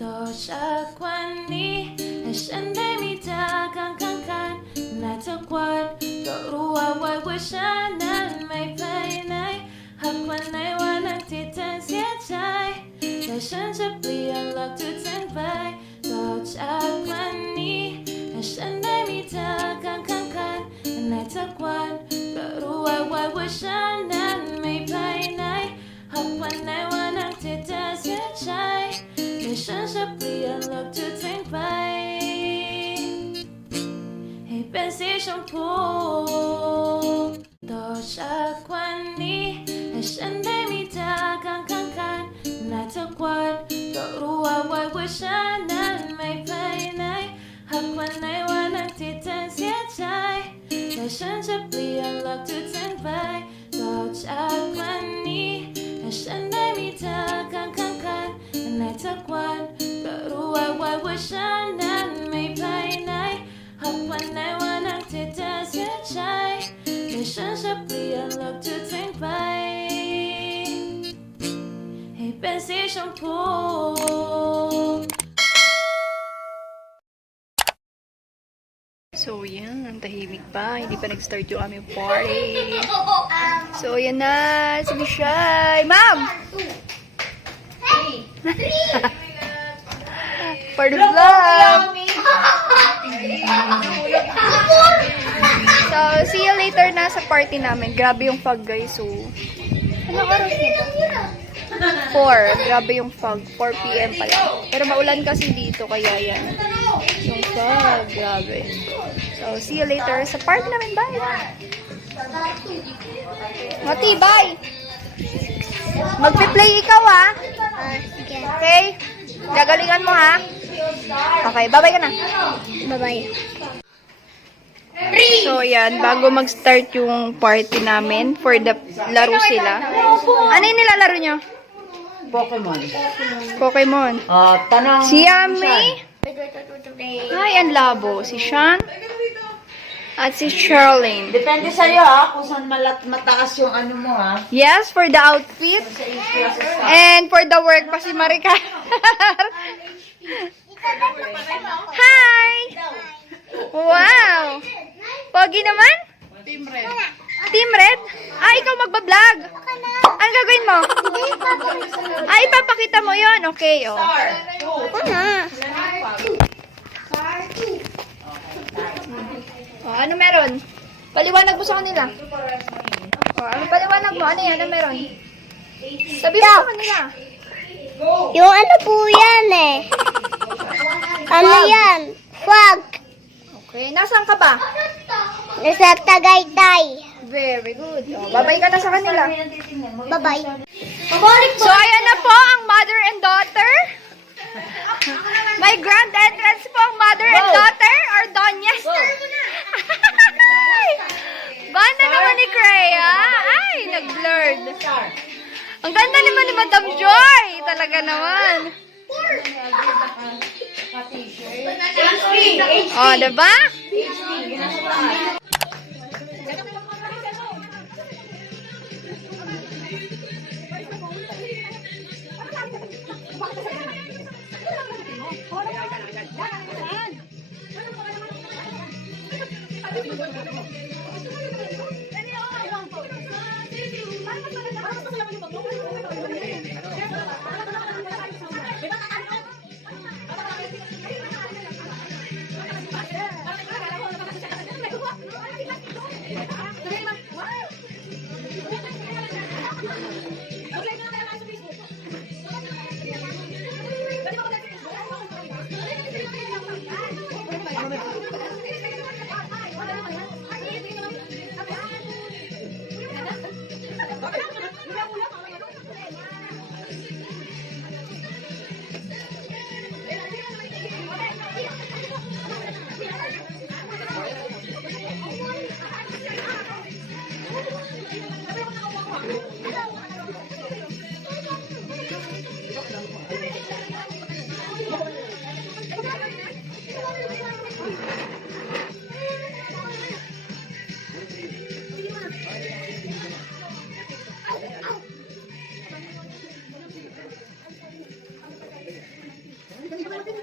多少管你还身对你的刚刚看那特管ก็รู้ว่าไว้ว่าฉันนั้นไม่ไปไหนหากวันไหนวันนั้นที่เธอเสียใจแต่ฉันจะเปลี่ยนหลักทุกทั้งไปต่อจากวันนี้ให้ฉันได้มีเธอข้างกันในทุกวันก็รู้ไว้ว่าฉันนั้นไม่ไปไหนหากวันไหนวันนั้นที่เธอเสียใจแต่ฉันจะเปลี่ยนหลักทุกทั้งไปให้เป็นสีชมพูต่อจากวันนี้ให้ฉันได้มีเธอข้างกันในทุกวันก็รู้ไว้ว่าฉันนั้นไม่ไปไหนหากวันไหนวันนั้นที่เธอเสียใจแต่ฉันจะเปลี่ยนหลักทุกทั้งไปต่อจากวันนี้ให้ฉันได้มีเธอข้างกันในทุกวันก็รู้ไว้ว่าฉันนั้นไม่ไปไหนหากวันไหนวันนั้นที่เธอเสียใจแต่ฉันจะเปลี่ยนหลักทุกทั้งไปให้เป็นสีชมพู So, yan. Ang tahimik pa. Hindi pa nag-start yung aming party. So, yan na. Si Mishay. Ma'am! For the vlog! So, see you later na sa party namin. Grabe yung fog, guys. So, anong oras nito? 4. Grabe yung fog. 4 PM pa lang. Pero maulan kasi dito, kaya yan. Yung fog. Grabe. So, see you later sa party namin. Bye! Mati, bye! Magpe-play ikaw, ha? Okay? Gagalingan mo, ha? Okay, bye-bye ka na. Bye-bye. So, yan. Bago mag-start yung party namin, for the laro sila. Ano yung nilalaro nyo? Pokemon. Pokemon. Tanong. Si Yami. Ay, ang labo. Si Sean. At si Charlene. Depende sa'yo ha, kung saan mataas yung ano mo ha. Yes, for the outfit. And for the work pa si Maricar. Hi! Wow! Pogi naman? Team Red. Team Red? Ah, ikaw magbablog. Ano gagawin mo? Ay, ipapakita mo yon. Okay, oh. Oh, ano meron? Paliwanag mo sa kanila. Oh, ano paliwanag mo? Ano yan? Ano meron? Sabi mo sa kanila. Yung ano po yan eh. Ano yan? Fog. Okay, nasaan ka ba? Nasa Tagaytay. Very good. Oh, babay ka na sa kanila. Bye-bye. So, ayan na po ang mother and daughter. May grand entrance po ang mother and daughter or Donyas. Ganda naman ni Kreya. Ay, nag-blurred. Ang ganda naman ni Madam Joy. Talaga naman. Oh, diba? Okay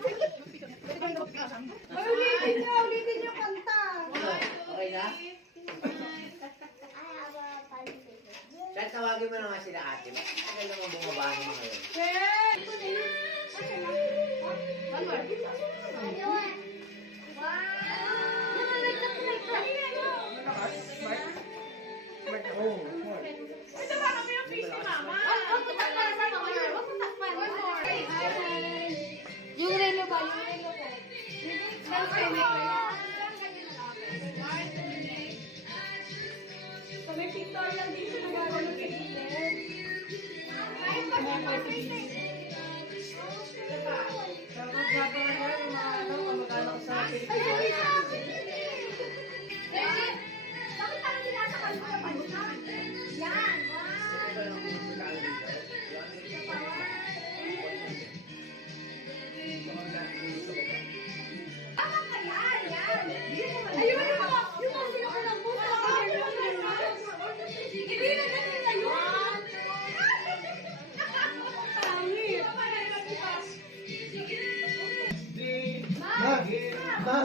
na? Dahil tawagin mo naman sila ate. Bakit tagal naman bumaba ng mga yun? Yung relo ba? Yung relo ko. So, may pictorial din siya nagagawa sa gilid.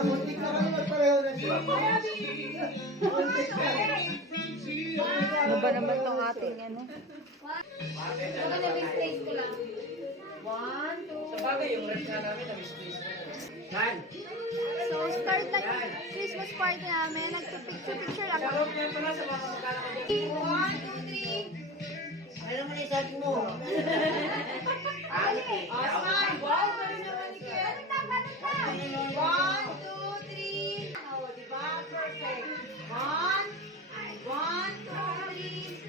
Muntik na kami magpareho na siya. Ano ba naman tong ating ano? Sa bagay, yung rep nga namin na misplace na. Yan! So, start na Christmas party namin. Nagpipicture lang ako. Yan pala sa mga magkala ko dyan. 1, 2, 3. Ano naman isabi mo? Osman, wow, pwede naman ni Ken. 1, 2, 3. Oh, diba? Perfect. 1, 2, 3.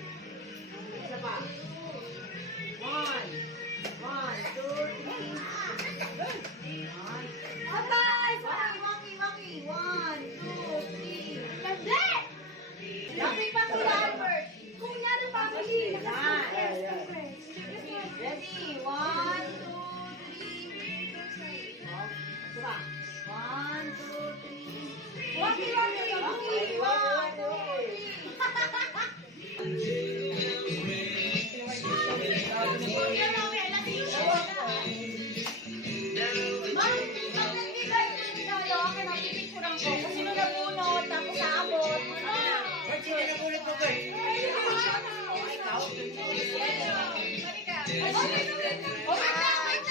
Isa pa. 1, 2, 3. Patay! Maki. 1, 2, 3. Lapit pa si Albert. Kung nyari family. Ready? 1, 2, 3. Diba? 1, 2, 3. Waki. 1, 2, 3. Kasi nung nabunot, tapos naabot. Ba't sila nagulat mo, Bert? Ikaw?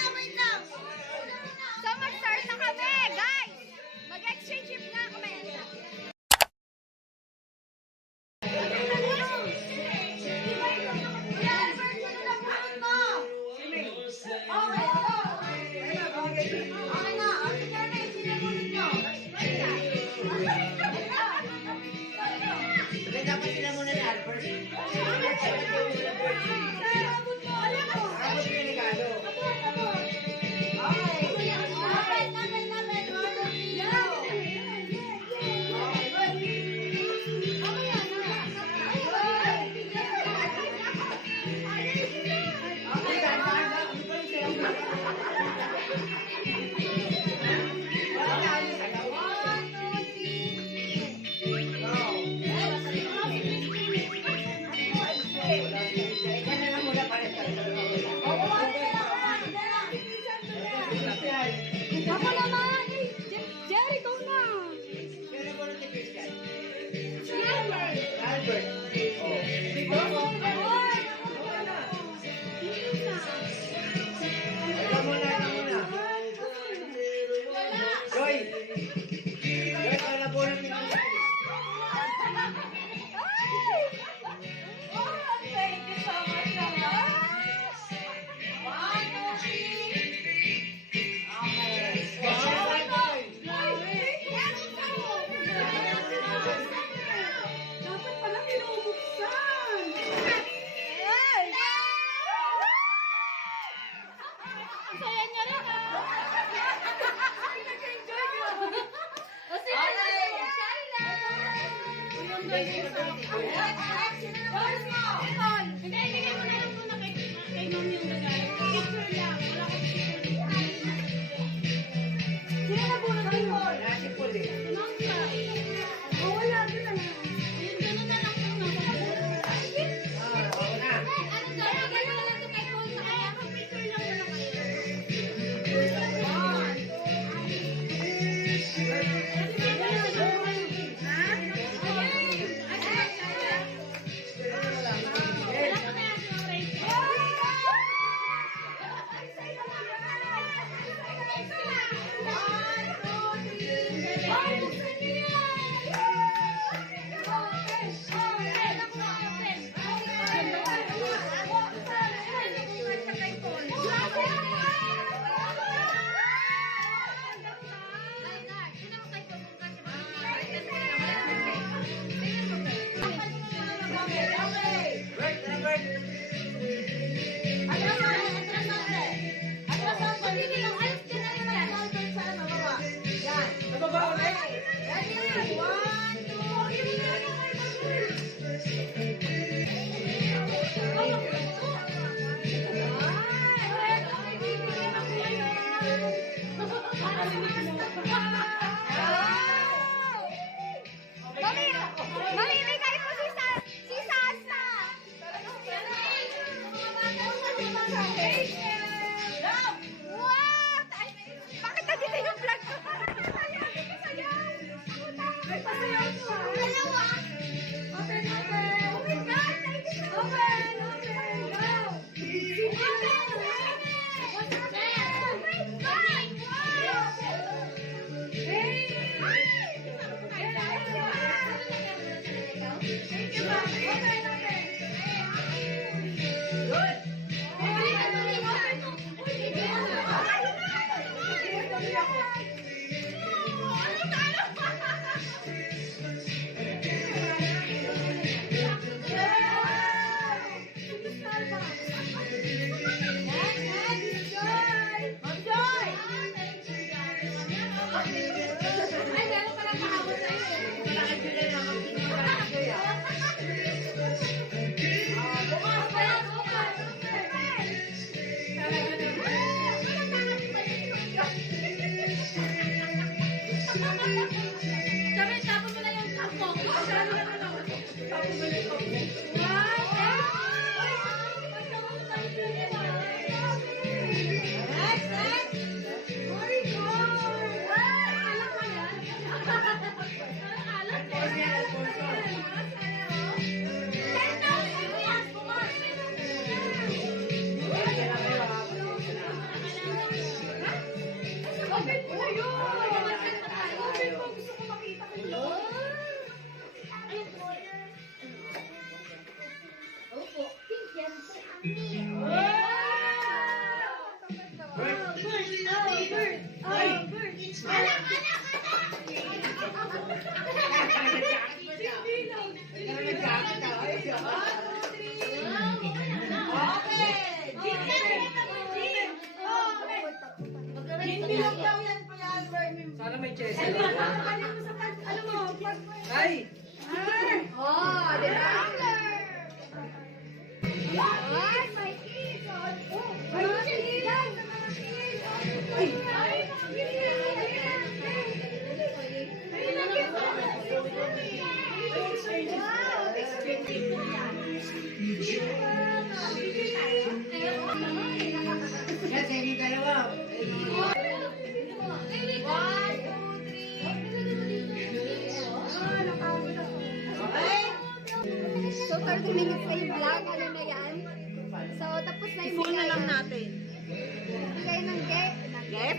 Wait lang. So, mag-start na kami, guys! Mag-exchange gift na kami. Dapat sila muna ni Albert. Tapos yung regalo. Ako naman! Jerry, ikaw na! Sino na muna ni Christian? Albert! Albert. Ikaw muna. Joy! Joy, ikaw na muna ni Christian. Thank you so much naman. 1, 2, 3. Okay. Dapat pala pinubuksan. Ang saya niya rin ah! Nag-enjoy ka. Nasi Paul eh. Ako na. Mamimigay po si Sasa! What? Bakit nandito yung vlog ko? May pasayaw ko. Dalawa! Open! Oh my God! Open! Go! Sana may chesa. Ay! Oh, the Ay, my kids! Yan, sa inyo dalawa. So, 30 minutes na yung vlog. Ano na yan? So, tapos na yung Phone na lang natin. bigay ng gift. Gep?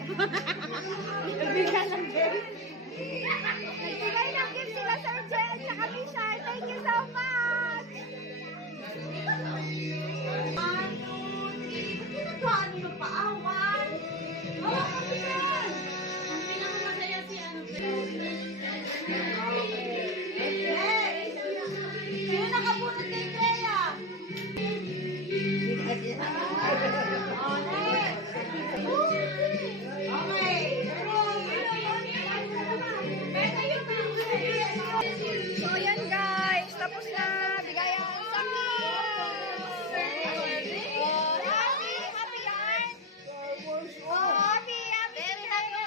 Nagbigay ng gift. Nagbigay ng gift sila Sir Jay at saka Michelle. Thank you so much! 1, 2, 3. Ba't yung paawan? Hawak ka Michelle! Ang pinakamasaya si ano. Sino nakabunod kay Freya? So, yan guys. Tapos na. Bigayan sa happy yan? Happy. Very happy.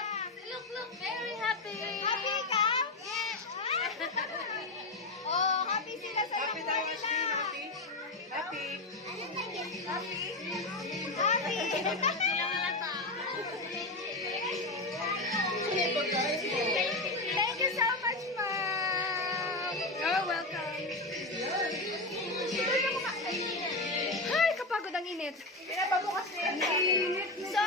Look, very happy. Happy ka? Yes. Oh, happy sila sa Happy tayo, Ashley. Happy? Happy? Happy? Happy. Sila malata. Thank you so much, ma'am. You're welcome. Ay, kapagod ang init. Pinapa mo kasi. So,